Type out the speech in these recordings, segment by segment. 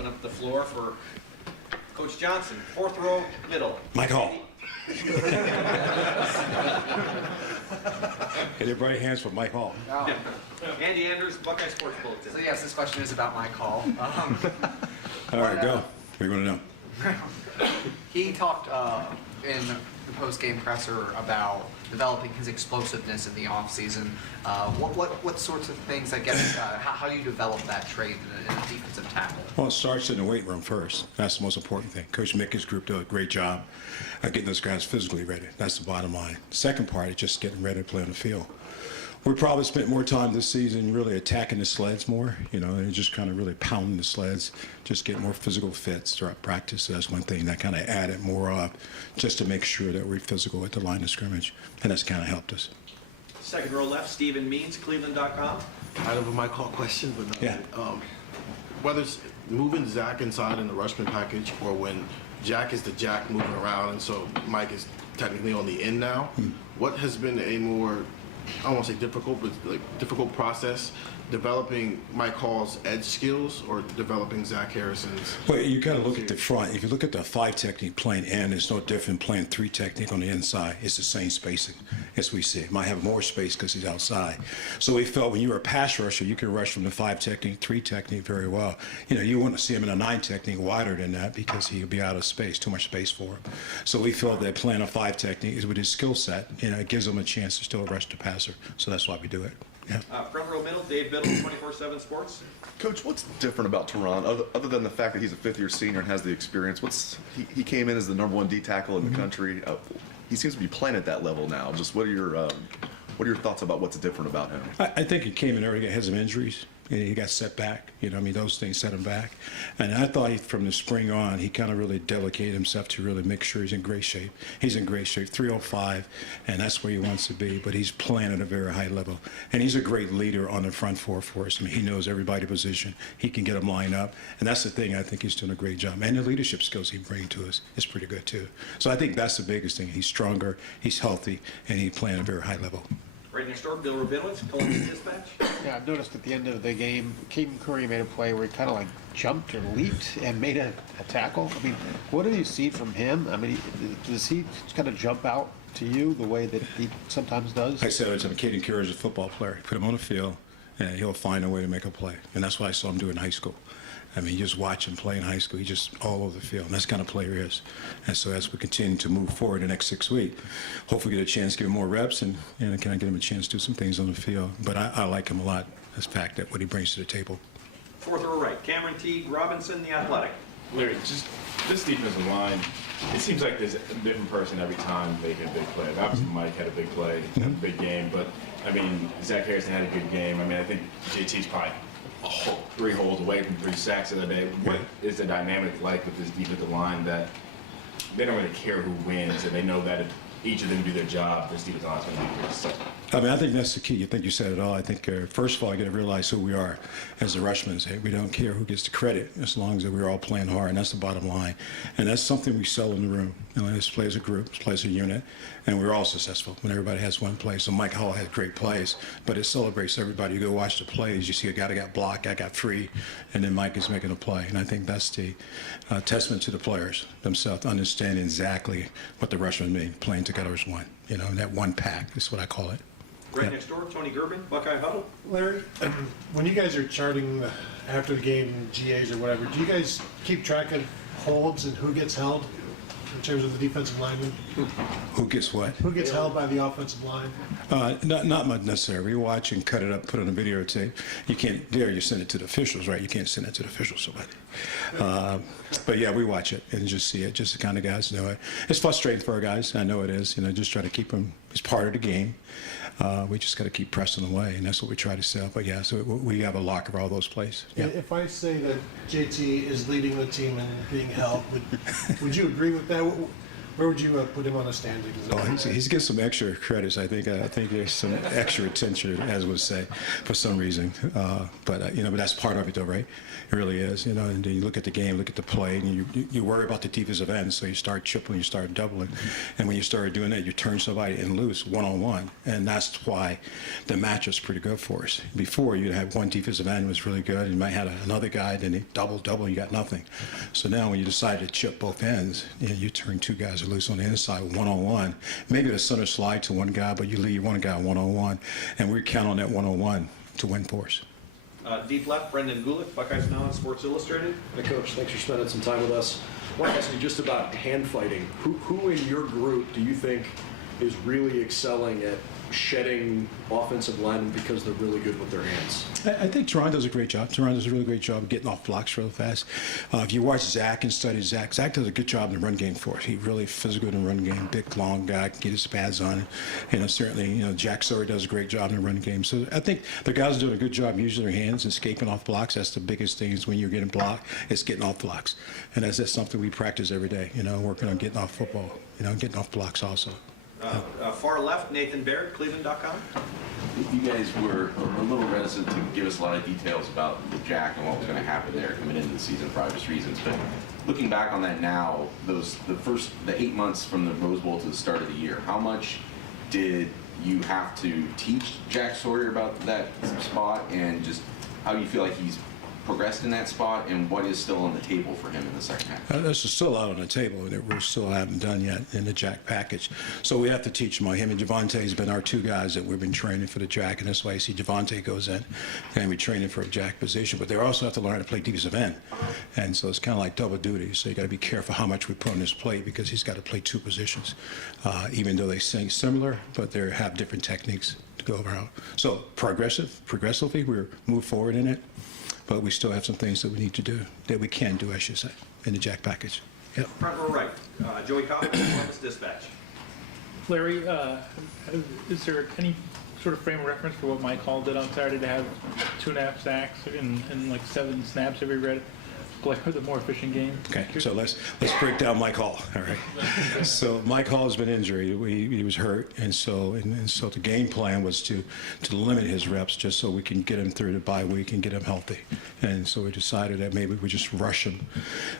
open up the floor for Coach Johnson. Fourth row, middle. Mike Hall. Hey, everybody, hands for Mike Hall. Yeah. Andy Anders, Buckeye Sports Bulletin. So yes, this question is about Mike Hall. All right, go. What do you want to know? He talked in the post-game presser about developing his explosiveness in the off-season. What sorts of things, I guess, how do you develop that trait in a defensive tackle? Well, it starts in the weight room first. That's the most important thing. Coach Mickey's group do a great job at getting those guys physically ready. That's the bottom line. Second part is just getting ready to play on the field. We probably spent more time this season really attacking the sleds more, and just kind of really pounding the sleds, just getting more physical fits throughout practice. So that's one thing that kind of added more up just to make sure that we're physical at the line of scrimmage, and that's kind of helped us. Second row left, Stephen Means, Cleveland.com. Kind of a Mike Hall question, but Yeah. Whether it's moving Zach inside in the rushman package or when Jack is the Jack moving around and so Mike is technically on the end now, what has been a more, I don't want to say difficult, but like difficult process developing Mike Hall's edge skills or developing Zach Harrison's? Well, you got to look at the front. If you look at the 5 technique playing in, it's no different playing 3 technique on the inside. It's the same spacing as we see. It might have more space because he's outside. So we felt when you were a pass rusher, you can rush from the 5 technique, 3 technique very well. You want to see him in a 9 technique wider than that because he'll be out of space, too much space for him. So we felt that playing a 5 technique is with his skill set, it gives him a chance to still rush the passer. So that's why we do it. Yeah. Front row middle, Dave Biddle, 24/7 Sports. Coach, what's different about Tehran, other than the fact that he's a fifth-year senior and has the experience? He came in as the #1 D tackle in the country. He seems to be playing at that level now. Just what are your thoughts about what's different about him? I think he came in early, had some injuries. He got set back. Those things set him back. And I thought from the spring on, he kind of really dedicated himself to really make sure he's in great shape. He's in great shape, 305, and that's where he wants to be. But he's playing at a very high level. And he's a great leader on the front four for us. He knows everybody's position. He can get them lined up. And that's the thing. I think he's doing a great job. And the leadership skills he brings to us is pretty good, too. So I think that's the biggest thing. He's stronger, he's healthy, and he's playing at a very high level. Right next door, Bill Rabinowitz, Columbus Dispatch. Yeah, I've noticed at the end of the game, Caden Curry made a play where he kind of like jumped or leaped and made a tackle. I mean, what do you see from him? I mean, does he kind of jump out to you the way that he sometimes does? I said it to him, Caden Curry is a football player. Put him on the field, and he'll find a way to make a play. And that's what I saw him do in high school. I mean, you just watch him play in high school. He's just all over the field. And that's the kind of player he is. And so as we continue to move forward the next 6 weeks, hopefully get a chance to give him more reps and can I get him a chance to do some things on the field. But I like him a lot, the fact that what he brings to the table. Fourth row right, Cameron Teague Robinson, The Athletic. Larry, just this defensive line, it seems like there's a different person every time they hit a big play. Obviously, Mike had a big play, had a big game, but, I mean, Zach Harrison had a good game. I mean, I think JT's probably 3 holes away from 3 sacks the other day. What is the dynamic like with this defensive line that they don't really care who wins and they know that if each of them do their job, this defensive line is going to be good? So, I mean, I think that's the key. I think you said it all. I think, first of all, you got to realize who we are as the Rushmen. We don't care who gets the credit as long as we're all playing hard, and that's the bottom line. And that's something we sell in the room. Let's play as a group, let's play as a unit, and we're all successful when everybody has one play. So Mike Hall had great plays, but it celebrates everybody. You go watch the plays, you see a guy that got blocked, guy got free, and then Mike is making a play. And I think that's the testament to the players themselves, understanding exactly what the Rushmen mean, playing together as one. That one pack is what I call it. Right next door, Tony Gerben, Buckeye Huddle. Larry, when you guys are charting after the game, GAs or whatever, do you guys keep track of holds and who gets held in terms of the defensive lineman? Who gets what? Who gets held by the offensive line? Not much necessarily. We watch and cut it up, put it on a videotape. You can't, you send it to the officials, right? You can't send it to the officials. But yeah, we watch it and just see it. Just the kind of guys know it. It's frustrating for our guys. I know it is. Just try to keep them as part of the game. We just got to keep pressing away, and that's what we try to sell. But yeah, so we have a lock of all those plays. Yeah. If I say that JT is leading the team and being held, would you agree with that? Where would you put him on a standing? Oh, he's getting some extra credits. I think there's some extra attention, as would say, for some reason. But that's part of it, though, right? It really is. And then you look at the game, look at the play, and you worry about the defensive end. So you start tripling, you start doubling, and when you start doing that, you turn somebody in loose one-on-one, and that's why the matchup's pretty good for us. Before you'd have one defensive end was really good, and you might have another guy, then they double, you got nothing. So now when you decide to chip both ends, you turn two guys loose on the inside one-on-one. Maybe the center slide to one guy, but you leave one guy one-on-one, and we count on that one-on-one to win for us. Deep left, Brendan Gulick, Buckeyes Now on Sports Illustrated. Hey, Coach, thanks for spending some time with us. I want to ask you just about hand fighting. Who in your group do you think is really excelling at shedding offensive linemen because they're really good with their hands? I think Teron does a great job. Teron does a really great job of getting off blocks real fast. If you watch Zach and study Zach does a good job in the run game for us. He really physical in the run game, big, long guy, can get his pads on. Certainly, Jack Sawyer does a great job in the run game. So I think the guys are doing a good job using their hands and escaping off blocks. That's the biggest thing is when you're getting blocked, it's getting off blocks. And that's just something we practice every day, working on getting off football, getting off blocks also. Far left, Nathan Baird, Cleveland.com. You guys were a little reticent to give us a lot of details about the Jack and what was going to happen there coming into the season for obvious reasons. But looking back on that now, the 8 months from the Rose Bowl to the start of the year, how much did you have to teach Jack Sawyer about that spot, and just how you feel like he's progressed in that spot, and what is still on the table for him in the second half? There's still out on the table that we still haven't done yet in the Jack package. So we have to teach him. Him and Javante has been our two guys that we've been training for the Jack, and that's why you see Javante goes in and we're training for a Jack position. But they also have to learn how to play defensive end. And so it's kind of like double duty. So you got to be careful how much we put on his plate because he's got to play two positions, even though they sing similar, but they have different techniques to go around. So progressively, we're moved forward in it. But we still have some things that we need to do, that we can do, I should say, in the Jack package. Yep. Front row right, Joey Cobb, Columbus Dispatch. Larry, is there any sort of frame of reference for what Mike Hall did on Saturday to have 2.5 sacks and like 7 snaps every red play with a more efficient game? Okay, so let's break down Mike Hall. All right. So Mike Hall has been injured. He was hurt, and so the game plan was to limit his reps just so we can get him through the bye week and get him healthy. And so we decided that maybe we just rush him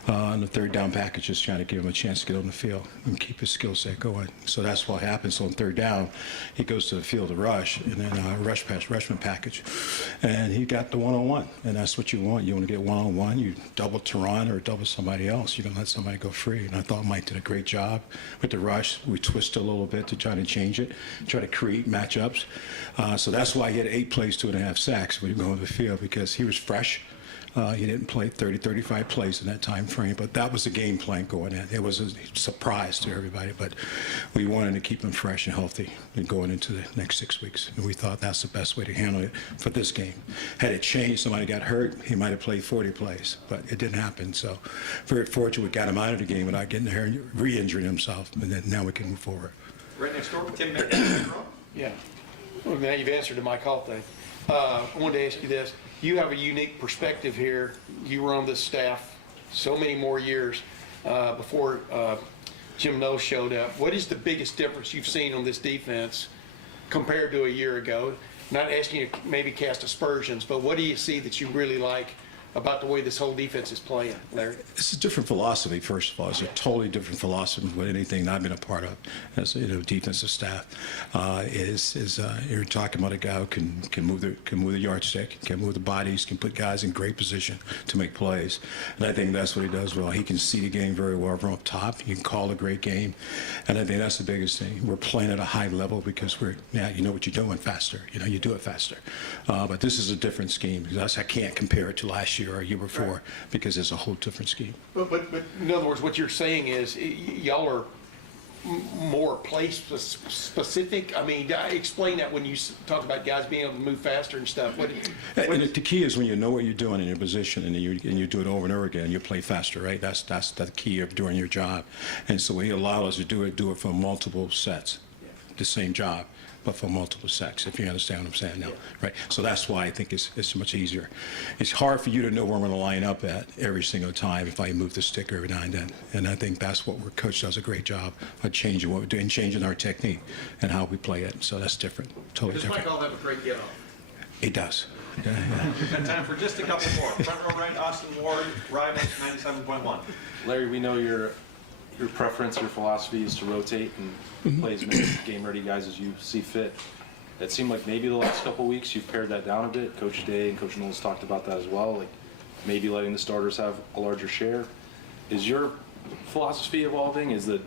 on the third down package, just trying to give him a chance to get on the field and keep his skill set going. So that's what happened. So on third down, he goes to the field to rush, and then rushman package, and he got the one-on-one, and that's what you want. You want to get one-on-one. You double Teron or double somebody else. You don't let somebody go free. And I thought Mike did a great job with the rush. We twisted a little bit to try to change it, try to create matchups. So that's why he had 8 plays, 2.5 sacks when he go on the field, because he was fresh. He didn't play 30, 35 plays in that time frame, but that was the game plan going in. It was a surprise to everybody, but we wanted to keep him fresh and healthy and going into the next 6 weeks. And we thought that's the best way to handle it for this game. Had it changed, somebody got hurt, he might have played 40 plays, but it didn't happen. So very fortunate we got him out of the game without getting there and re-injuring himself, and then now we can move forward. Right next door, Tim Metcalf. Yeah. Well, now you've answered the Mike Hall thing. I wanted to ask you this. You have a unique perspective here. You were on this staff so many more years before Jim Knowles showed up. What is the biggest difference you've seen on this defense compared to a year ago? Not asking you to maybe cast aspersions, but what do you see that you really like about the way this whole defense is playing, Larry? It's a different philosophy, first of all. It's a totally different philosophy than anything I've been a part of as defensive staff. You're talking about a guy who can move the yardstick, can move the bodies, can put guys in great position to make plays. And I think that's what he does well. He can see the game very well from up top. He can call a great game. And I think that's the biggest thing. We're playing at a high level because you know what you're doing faster. You do it faster. But this is a different scheme because I can't compare it to last year or a year before because it's a whole different scheme. But in other words, what you're saying is y'all are more place specific. I mean, explain that when you talk about guys being able to move faster and stuff. And the key is when you know what you're doing in your position and you do it over and over again, you play faster, right? That's the key of doing your job. And so he allowed us to do it for multiple sets, the same job. but for multiple sacks, if you understand what I'm saying now, right? So that's why I think it's much easier. It's hard for you to know where I'm going to line up at every single time if I move the stick every now and then. And I think that's what our coach does a great job of changing what we're doing, changing our technique and how we play it. So that's different, totally Does different. Michael have a great get-off? It does. Yeah. We've got time for just a couple more. Front row right, Austin Ward, Rivals 97.1. Larry, we know your preference, your philosophy is to rotate and play as many game-ready guys as you see fit. It seemed like maybe the last couple of weeks you've pared that down a bit. Coach Day and Coach Knowles talked about that as well, like maybe letting the starters have a larger share. Is your philosophy evolving? Is the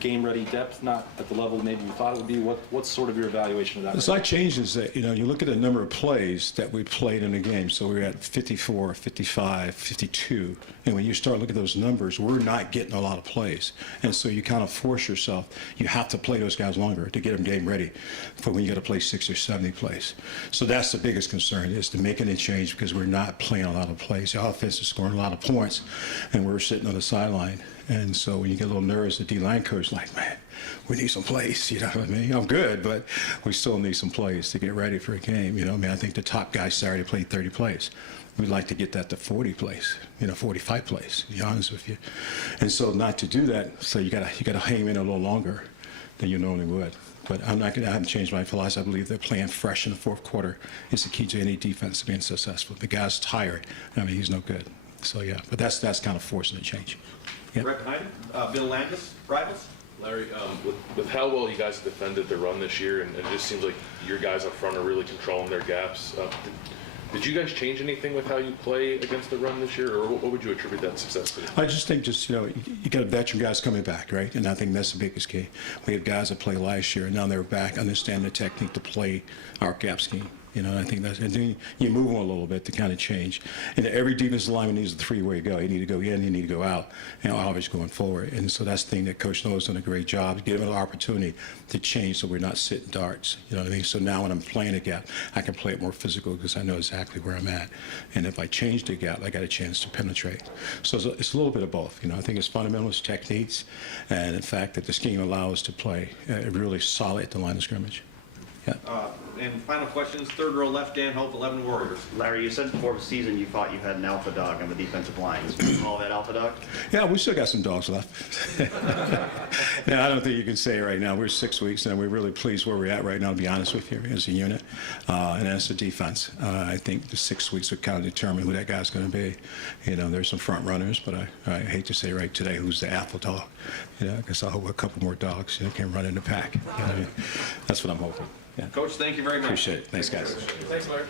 game-ready depth not at the level maybe you thought it would be? What's sort of your evaluation of that? The slight change is that, you look at the number of plays that we played in the game. So we're at 54, 55, 52. And when you start looking at those numbers, we're not getting a lot of plays. And so you kind of force yourself. You have to play those guys longer to get them game ready for when you got to play 60 or 70 plays. So that's the biggest concern, is to making a change, because we're not playing a lot of plays. The offense is scoring a lot of points, and we're sitting on the sideline. And so when you get a little nervous, the D-line coach is like, man, we need some plays, you know what I mean? I'm good, but we still need some plays to get ready for a game, you know what I mean? I think the top guy Saturday played 30 plays. We'd like to get that to 40 plays, 45 plays, to be honest with you. And so not to do that, so you gotta hang in a little longer than you normally would. But I haven't changed my philosophy. I believe that playing fresh in the fourth quarter is the key to any defense being successful. The guy's tired, I mean, he's no good. So yeah, but that's kind of forcing a change. Yeah. Right behind him, Bill Landis, Rivals. Larry, with how well you guys have defended the run this year, and it just seems like your guys up front are really controlling their gaps. Did you guys change anything with how you play against the run this year, or what would you attribute that success to? I just think you got veteran guys coming back, right? And I think that's the biggest key. We had guys that played last year, and now they're back, understand the technique to play our gap scheme. I think that's, and then you move on a little bit to kind of change. And every defensive lineman needs a three-way go. You need to go in, you need to go out, and always going forward. And so that's the thing that Coach Knowles done a great job, giving an opportunity to change so we're not sitting darts. You know what I mean? So now when I'm playing a gap, I can play it more physical because I know exactly where I'm at. And if I change the gap, I got a chance to penetrate. So it's a little bit of both. I think it's fundamentals, techniques, and the fact that the scheme allows us to play really solid at the line of scrimmage. Yeah. And final questions, third row left, Dan Hope, 11 Warriors. Larry, you said before the season you thought you had an alpha dog on the defensive line. Is we call that alpha dog? Yeah, we still got some dogs left. Now, I don't think you can say right now. We're 6 weeks, and we're really pleased where we're at right now, to be honest with you, as a unit. And as a defense, I think the 6 weeks would kind of determine who that guy's going to be. There's some front runners, but I hate to say right today who's the alpha dog. I guess I hope a couple more dogs can run in the pack. That's what I'm hoping. Yeah. Coach, thank you very much. Appreciate it. Thanks, guys. Thanks, Larry.